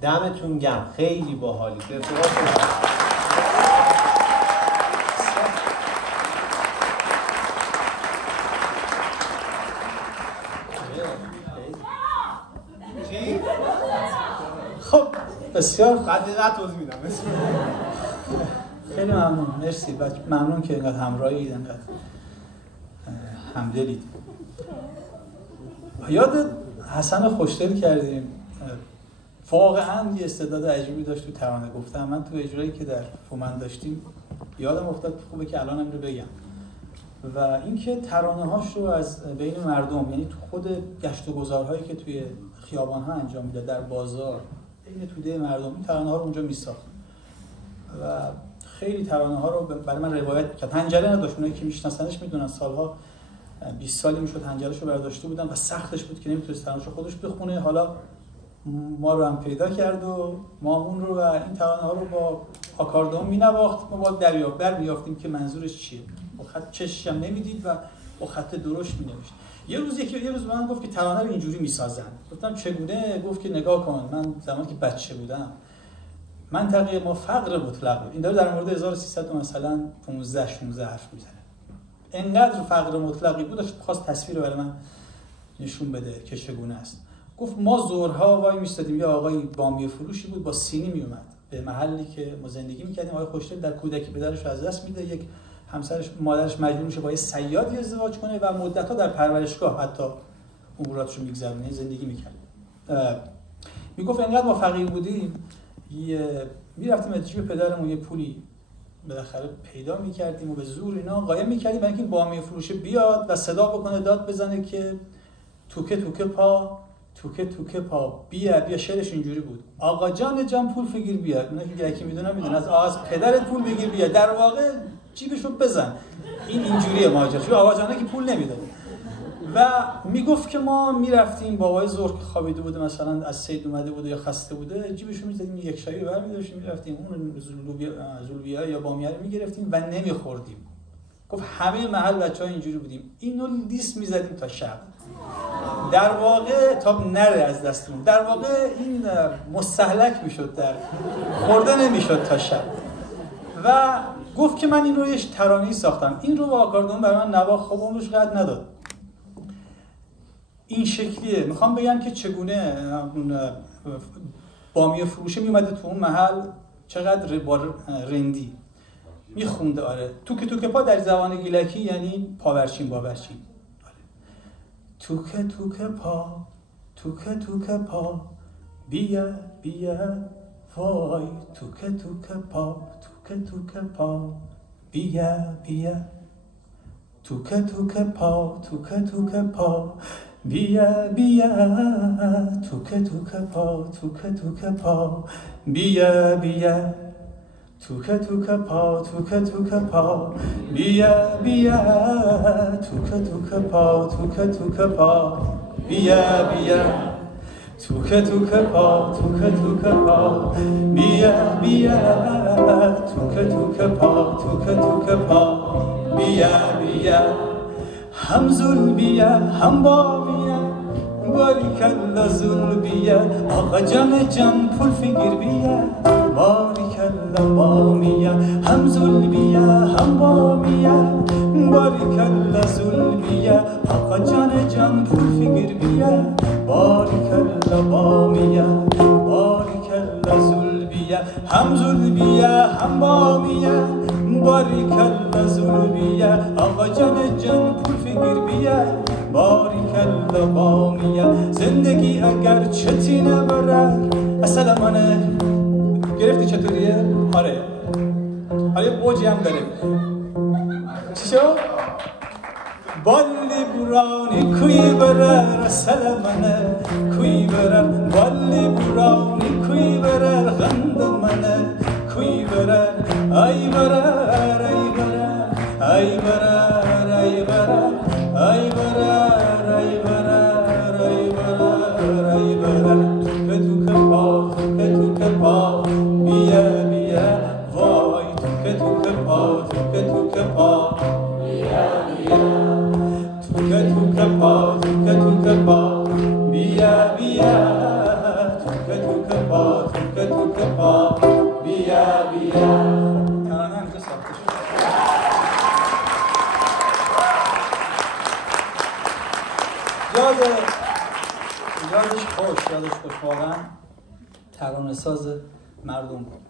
دمتون گرم، خیلی باحالی. خب بسیار قدیقت توضیح میدم. خیلی ممنون، مرسی. ممنون که اینقدر همراهید، اینقدر همدلید. یاد حسن خوشدل کردیم، واقعا یه استعداد عجیبی داشت تو ترانه گفتن. من تو اجرایی که در فومن داشتیم یادم افتاد، خوبه که الان هم رو بگم. و اینکه ترانه‌هاش رو از بین مردم، یعنی تو خود گشت و گذارهایی که توی خیابان‌ها انجام میده، در بازار، بین توده مردم، این ترانه‌ها رو اونجا میساخت و خیلی ترانه‌ها رو برای من روایت کرد. حنجره نداشت، اونایی که میشناسنش میدونن سالها 20 سالی میشد حنجره‌شو برداشته بودن و سختش بود که نمیتونست ترانه‌شو خودش بخونه. حالا ما رو هم پیدا کرد و مامون رو و این ترانه‌ها رو با آکاردئون مینواخت. ما با در میافتیم که منظورش چیه. با خط چشم نمیدید و با خط درشت مینوشت. یه روز من گفت که ترانه رو اینجوری میسازن. گفتم چگونه؟ گفت که نگاه کن، من زمانی که بچه بودم منطقه ما فقر مطلق بود. این داره در مورد 1300 مثلا 15 16 حرف میزنه. اینقدر فقر مطلقی بود، خواست تصویر رو برای من نشون بده که چگونه است. گفت ما ظهرها وای میستادیم، یه آقای بامیه فروشی بود با سینی میومد به محلی که ما زندگی میکردیم. آقای خوشدل در کودکی پدرش رو از دست میده، یک همسرش مادرش مجبور میشه با یه صیادی ازدواج کنه و مدت‌ها در پرورشگاه حتی اموراتشو میگذرونه، زندگی میکرد. میگفت اینقدر ما فقیر بودیم، میرفتیم اتجاه پدرمون یه پولی بالاخره پیدا میکردیم و به زور اینا قایم میکردیم برای اینکه بامیه فروشه بیاد و صدا بکنه، داد بزنه که توکه توکه پا، توکه توکه پا، بیا. شعرش اینجوری بود: آقا جان پول بگیر بیا. اونا که گرکی میدونن از پدرت پول بگیر بیا، در واقع جیبشو بزن. اینجوریه ماجرا، چون آقا جانه که پول نمیداد. و میگفت که ما میرفتیم بابای ظهر که خوابیده بوده، مثلا از صید اومده بوده یا خسته بوده، جیبشو میزدیم یک شایی رو برمی‌داشتیم میرفتیم اون زولبیا یا بامیه رو میگرفتیم و نمیخوردیم. گفت همه محل بچه‌ها اینجوری بودیم، اینو لیست میزدیم تا شب، در واقع تا نره از دستمون، در واقع این مستهلک میشد، در خورده نمیشد تا شب. و گفت که من این رو یه ترانه‌ای ساختم، این رو با آکاردئون برای من نواخت. خب عمرش قد نداد. این شکلیه. میخوام بگم که چگونه بامیه فروشه میومده تو اون محل، چقدر با رندی میخونده. آره، توکه توکه پا در زبان گیلکی یعنی پاورچین باورچین. توکه توکه پا، توکه توکه پا، بیا وای. توکه توکه پا، توکه توکه پا، بیا. توکه توکه پا، توکه توکه پا، بیا. توکه توکه پا، توکه توکه پا، بیا. توکه توکه پا، توکه توکه پا، بیا. توکه توکه پا، توکه توکه پا، بیا. توکه توکه پا، توکه توکه پا، بیا. توکه توکه پا، توکه توکه پا، بیا. هم زول بیا هم بامیه، باریکلا زول بیا. آقا جان پول فگیر بیا، باریکلا بامیه. هم زول بیا هم بامیه، باریکلا زول بیا. آقا جان پول فگیر بیا، باریکلا بامیه. باریکلا زول بیا هم زول بیا هم بامیه، باریکلا زول بیا. آقا جان پول فگیر بیا، باریکلا بامیه. زندگی اگر چتی نبره اصلا منه گرفتی چطوریه؟ آره بوجی هم داره. چی شو؟ بالی برانی کوی برر اصلا منه کوی برر، بالی برانی کوی برر غند منه کوی برر. ای برر ای برر ای برر ای برر ای برر ای برر ای برر ای برر. توکه توکه پا، توکه توکه پا، بیا وای. توکه توکه پا، توکه توکه پا، بیا. توکه توکه پا، توکه توکه پا، بیا. توکه توکه پا. توپ پا بیا بیا. ترانه همینجا ساخته شد. یادش خوش واقعا ترانه ساز مردم بود.